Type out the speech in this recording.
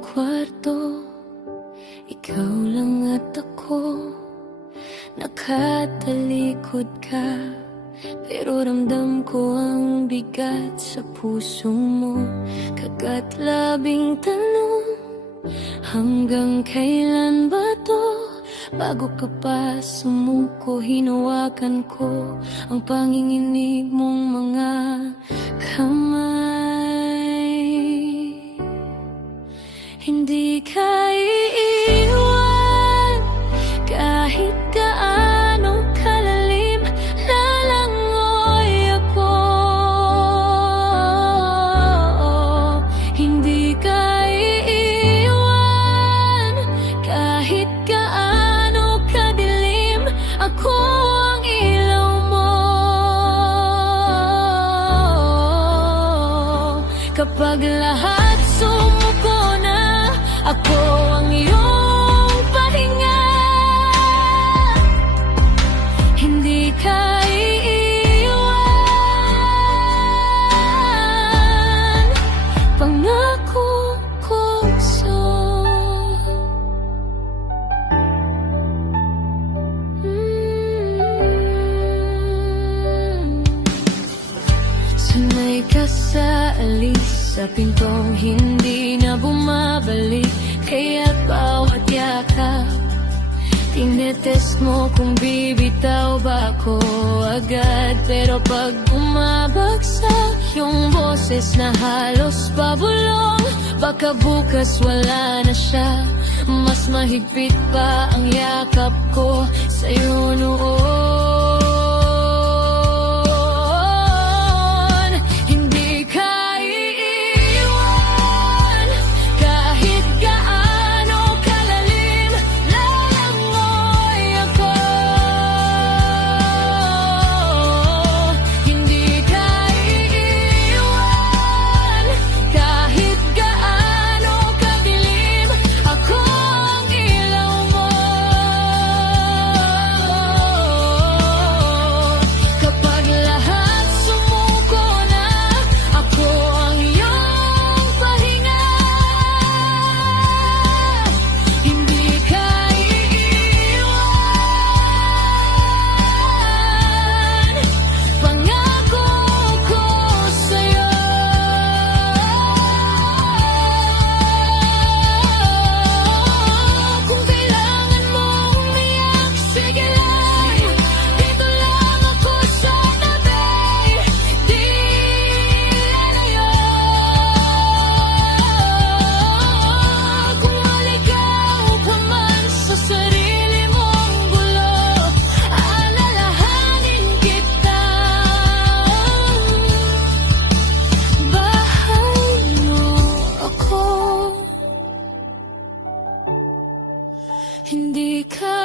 kwarto, ikaw lang at ako. Nakatalikod ka, pero ramdam ko ang bigat sa puso mo. Kagat labing tanong, hanggang kailan ba to? Bago ka pa sumuko, hinawakan ko ang panginginig mong mga kamay. Hindi ka iiwan kahit gaano kalalim, lalangoy ako. Hindi ka iiwan kahit gaano kadilim, ako ang ilaw mo. Kapag lahat sumuko na, ako ang iyong pahinga. Hindi ka iiwan, pangako ko sa'yo. Sanay ka sa alis, sa pintong hindi na bumabalik, kaya't bawat yakap tinetest mo kung bibitaw ba ako agad. Pero pag bumabagsak yung boses na halos pabulong, baka bukas wala na siya. Mas mahigpit pa ang yakap ko sa'yo noon. Hindi ka iiwan kahit gaano kalalim, lalangoy ako. Hindi ka iiwan kahit gaano kadilim, ako ang ilaw mo. Kapag lahat sumuko na, ako ang iyong pahinga. Hindi ka iiwan, pangako ko sa'yo. Kung kailangan mong umiyak, sige lang, dito lang ako sa tabi. Di lalayo. Kung maligaw ka man sa sarili mong gulo, alalahanin kita. Bahay mo ako. Hindi ka